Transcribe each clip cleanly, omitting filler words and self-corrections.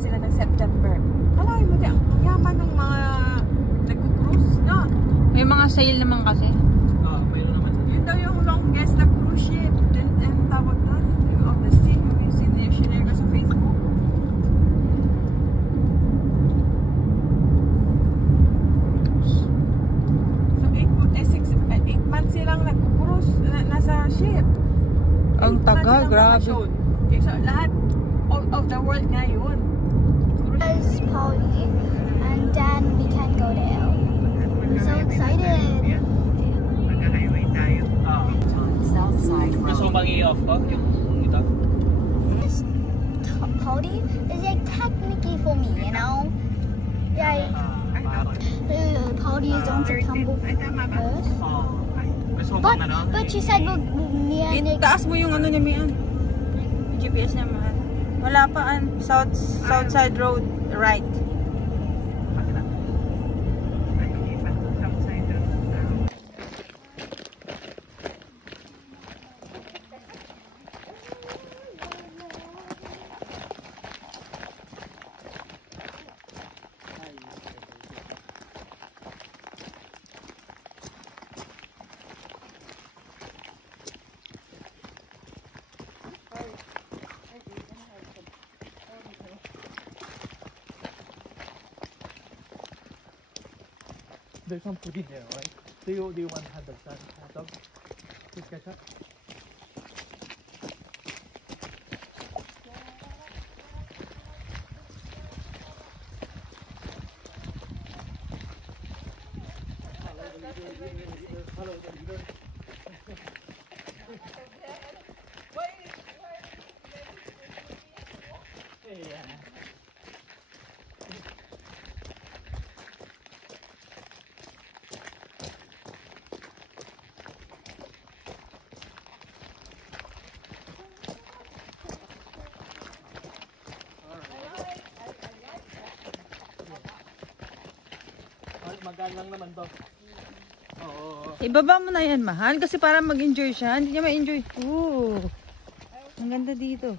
sila ng September. Kalahin mo di, ang yaman ng mga nag-cruise na. May mga sale naman kasi. Mayroon naman. Yun daw yung longest na cruise ship. Ang tawag na, of the sea. Yung sinare ka sa Facebook. So 8 months silang nag-cruise nasa ship. Ang tagal, grabe. So, lahat of the world ngayon. There's Polly, and then we can go there. I'm so excited. Mag-highway tayo. South side road. Gusto mo bang i-off ko yung ito? This Polly is like technically for me, you know? Yeah. Polly is on September 1st. Gusto mo bang ano? But she said me and Nick. Itaas mo yung ano niya, Mian. GPS niya, mahal. Wala pa, Southside Road, right. There's some food in there, right? Do you want to have the hot dog? Please ketchup. Magaan lang naman to. Oo. Ibaba mo na yan, mahal. Kasi para mag-enjoy siya. Hindi niya ma-enjoy. Ooh. Ang ganda dito.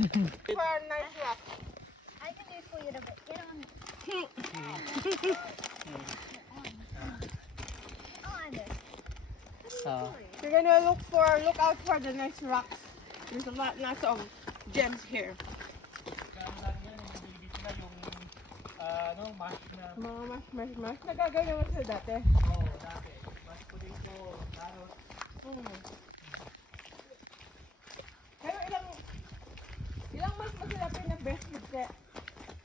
I can do it for you a bit. Get on. You're gonna look out for the nice rocks. There's a lot, lots of gems here. Mga mas. Nagagawin naman sila dati. Oo, dati. Mas potato, carrot. Pero ilang mas sila pinag-best food kaya?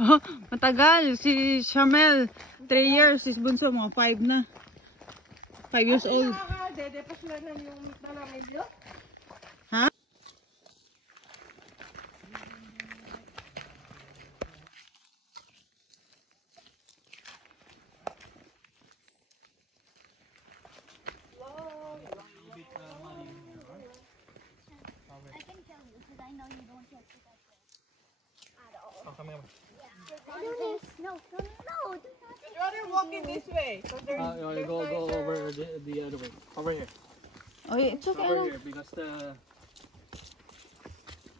Oh, matagal. Si Shamel, 3 years. Si Bunso, mga 5 na. 5 years old. Dede pa sila na yung nalamay nyo? Ha? I can tell you because I know you don't touch it at all. Oh, come here. No, do not. You'd rather walk in this way. So there's Go over the other way. Over here. Oh, it's okay. Over here because the...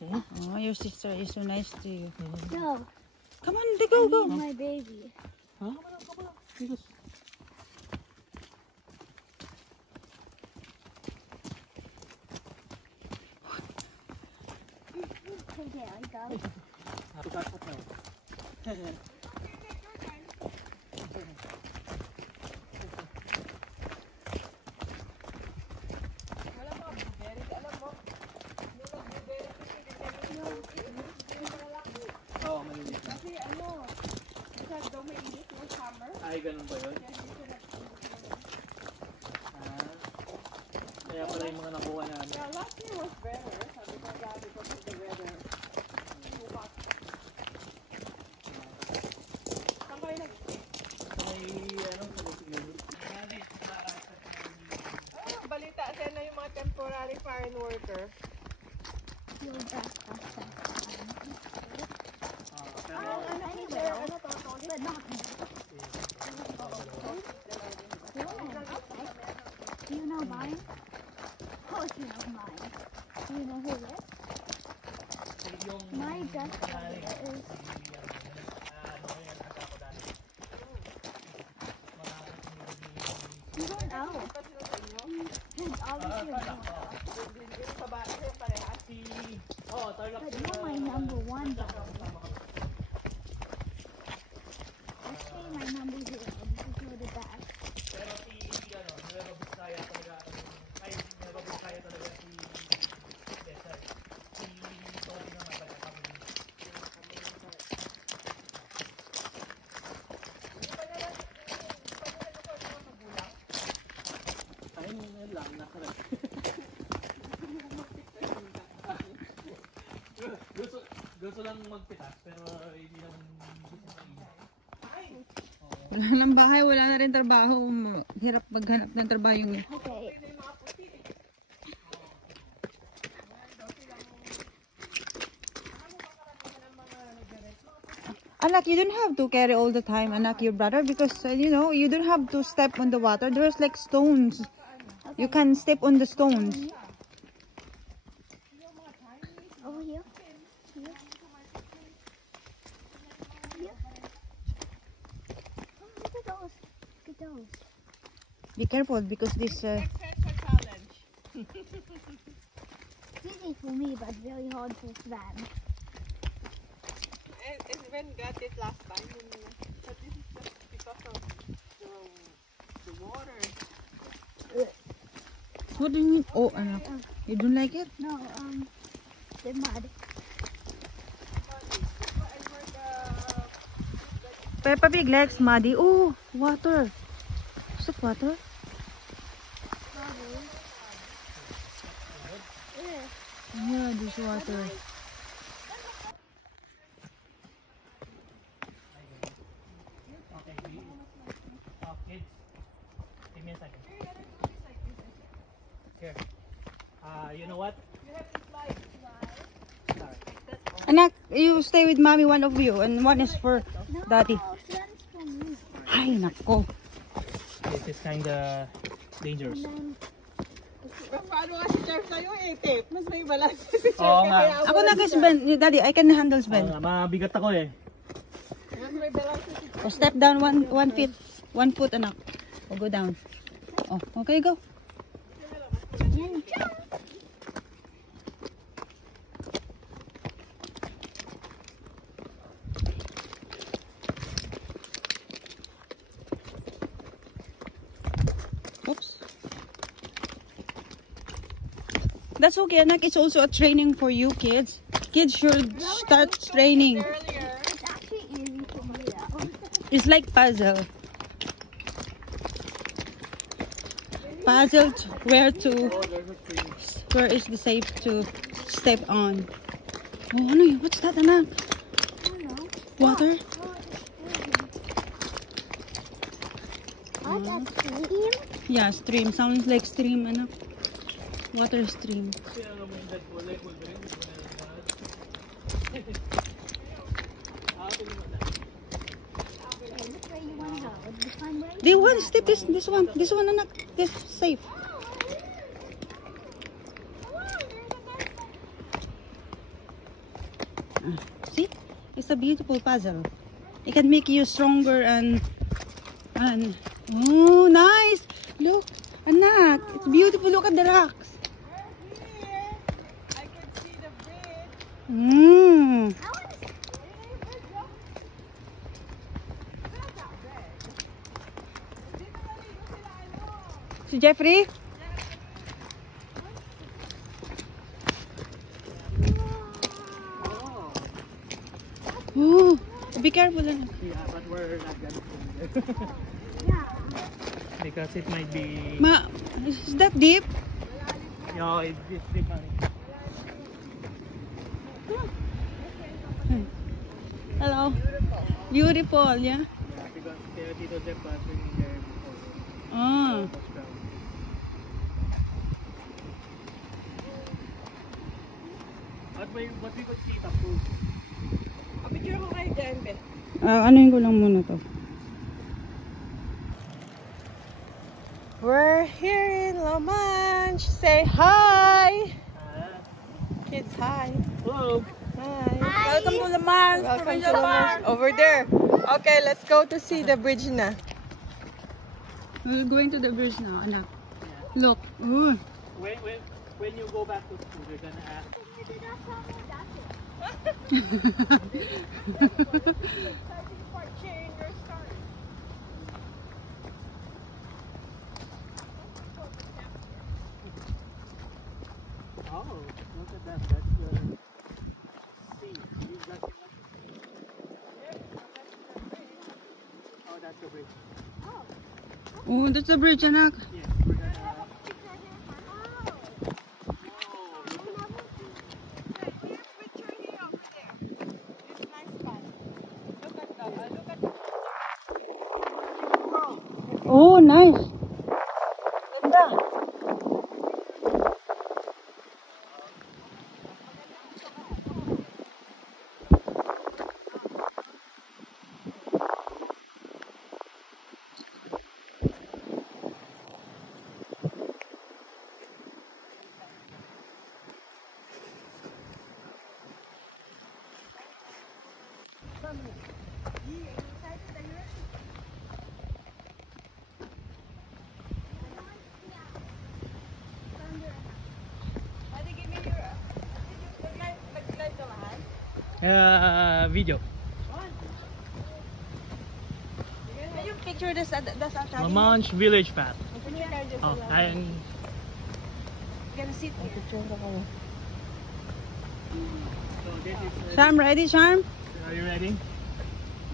Oh, your sister is so nice to you. No, Come on, go. my baby. Huh? Because... Tukakot na. Wala mga blueberry. Alam mo, nung nag-blueberry kasi Oo, maliliit na. kasi ano, isa daw mainit yung summer. Ay, ganun ba yun? Kaya hindi siya Ah, kaya pala yung mga nakuha namin. Yeah, last year was better. Sabi ko nga because of the weather. Too hot. Saan kayo nag-stay? Sa may, ano, sa may siguro. Ah, balita siya na yung mga temporary foreign worker. You're back after. Pero, Anywhere, ano to, but not me. Do you know mine? Of course you know mine. Do you know who lives? yung, My grandfather is... You don't know. He's obviously a dog. Yung babae siya parehas. oh, tarlac But you're my number one dog. Actually, my number zero because you're the best. Pero si, ano, Nueva Vizcaya talaga, ay, Nueva Vizcaya talaga si Cesar. Si Tony naman talaga kami. Ay, yun lang, nakarap. gusto lang magpitas, pero hindi naman gusto kainin. Wala nang bahay, wala na rin trabaho. Hirap maghanap ng trabaho yung... Okay. Anak, you don't have to carry all the time, anak, your brother, because, you know, you don't have to step on the water. There's like stones. You can step on the stones. Over here. Here. Here. Oh, look at those. Look at those. Be careful because this... Adventure challenge. Easy for me, but very hard for Sven. And when got it last time, but this is just because of the water. What do you mean? Oh, anak. You don't like it? No, the mud. Peppa Pig likes muddy. Oh, water. Is that water? Yeah, this water. Okay, kids. Give me a second. Here. You know what? Anak, you stay with mommy, one of you, and one is for No, daddy. Sven's for me. Ay, nako. This is kinda dangerous. And Paano nga si Chef sa'yo eh, tape? Mas may balance. Oo nga. Ako na kay Sven. Daddy, I can handle Sven. Mabigat ako eh. Mas may balance si Chef. Oh, step down 1 feet. 1 foot, anak. Oh, go down. Oh, okay, go. then jump. Oops. That's okay, anak. It's also a training for you kids. Kids should start training. Earlier, It's actually easy for me though. It's like puzzle. Puzzle where is the safe to step on. Oh, ano yun? What's that, anak? I don't know. Water? Oh, that's stream. Yeah, stream. Sounds like stream, anak. Water stream. Okay, which way you want to go? This one way? They want step this one, anak. This safe. See, it's a beautiful puzzle. It can make you stronger and oh, nice. Look, anak, it's beautiful. Look at the rocks. here, I can see the bridge. Mm. Si Jeffrey? Oh, be careful. Yeah, but we're not gonna swim there. Because it might be... Ma, is that deep? No, it's deep money. Hello. Beautiful, yeah. Yeah, because Tito Jeff was swimming there before. Ah. But we could see the pool. Picture ko kayo dyan, Ben. Anuhin ko lang muna to. We're here in La Manche. Say hi. Kids, hi. Hello. Hi. Welcome to La Manche. Welcome to La Manche. Over there. Okay, let's go to see the bridge na. We're going to the bridge now, anak. Look. Ooh. When you go back to school, they're gonna ask. Oh, look at that. That's the sea. Oh, that's the bridge. Oh, that's the bridge, anak. Yes, we're gonna. Oh, nice. Ganda. Video. Can you picture this? That's La Manche Village Path. Oh, and Gonna sit here. so this is. Charm, ready, Charm? Are you ready?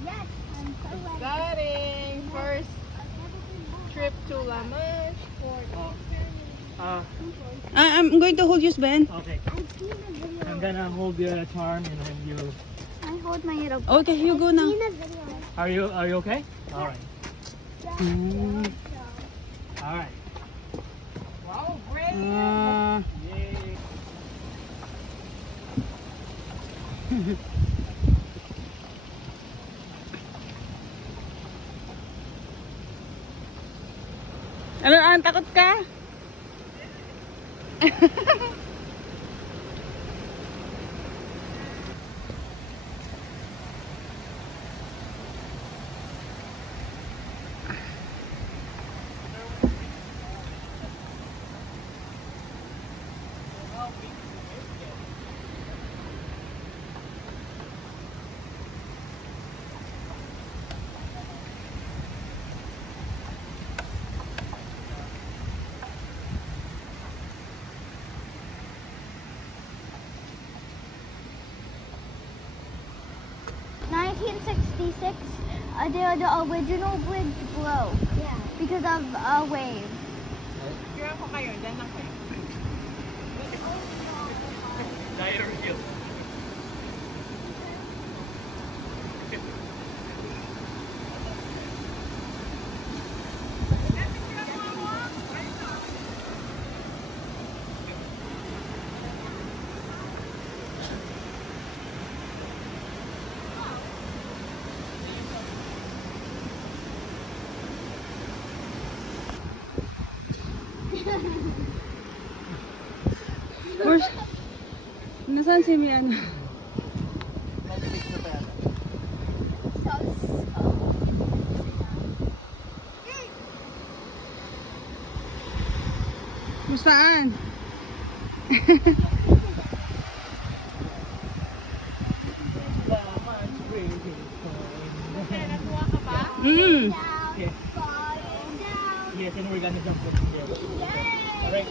Yes, I'm so ready. Starting first trip to La Manche. I'm going to hold you, Ben. Okay. I've seen the video. I'm gonna hold your Charm and then you. I hold my little. Okay, you go now. Seen the video. Are you okay? All right. Mm. All right. Wow, great. Yay. Ano, takot ka? The original bridge broke. Yeah. Because of a wave. Picture ko kayo. Dyan lang kayo. Dire Hill. Where's... Nasaan si Mian? Saan? Mm. Yes. falling down. Yes, and we're gonna jump from there. Alright.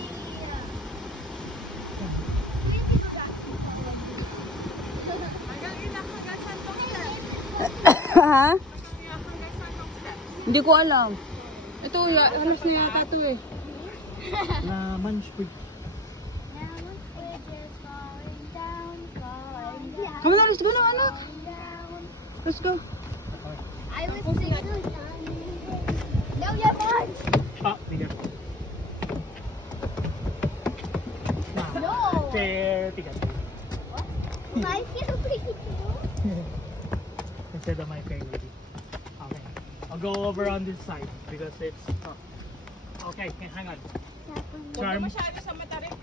Hanggang ilang hanggang saan tong step? Ha? Hanggang saan tong step? Hindi ko alam. Ito, halos na yata ito eh. Na Munch Bridge. Now we're just falling down, falling down. Come on, let's go na, anak. Down. Let's go. I was singing. No, you're fine. Ah, tiga. No. Tiga. My favorite. Instead of my fair lady. Okay. I'll go over on this side because it's okay, hang on. Charm. Masyado sa mata rin.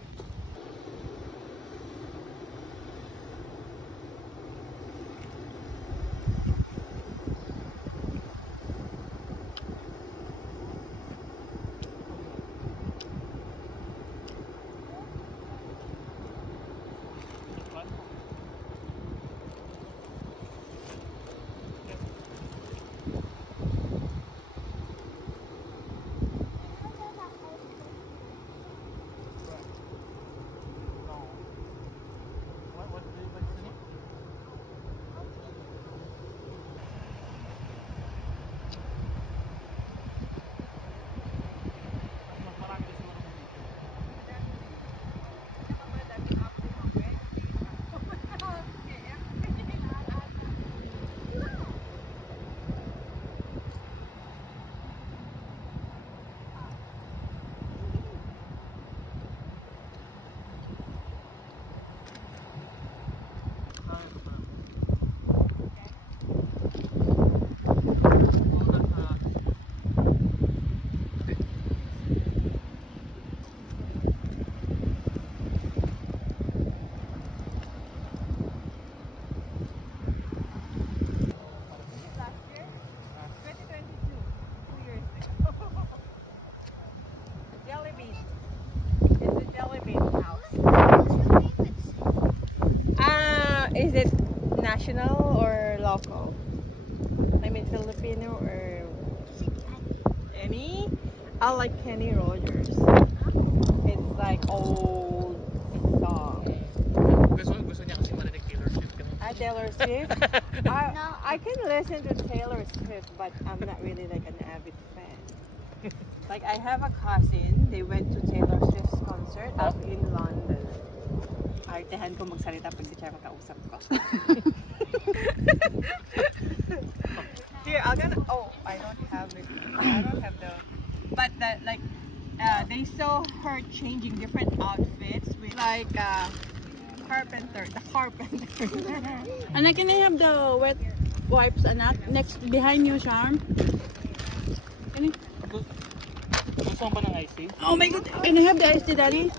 Is it national or local? I mean Filipino or any? I like Kenny Rogers. It's like old song. Gusto niya kasi marinig Taylor Swift. Taylor Swift? I can listen to Taylor Swift, but I'm not really like an avid fan. Like I have a cousin, they went to Taylor Swift's concert up in London. Artehan ko magsalita pag di siya makausap ko. Here, I don't have it. I don't have the, but that like, they saw her changing different outfits with like the carpenter. Anak, can I have the wet wipes, anak? Next, behind you, Charm. Can I? Gusto mo ba ng icing? Oh my God! Can I have the iced tea, Daddy?